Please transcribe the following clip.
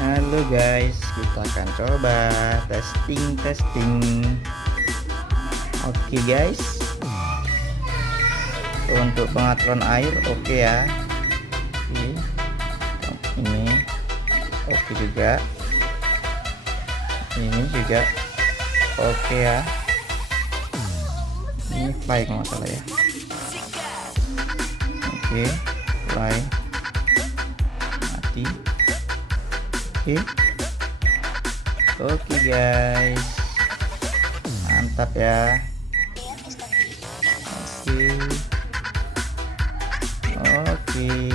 Halo guys, kita akan coba testing. Oke guys, untuk pengaturan air oke ya. Oke. Ini oke juga. Ini juga oke ya. Ini play kalau nggak salah ya. Oke, play mati. Oke guys, mantap ya. Oke.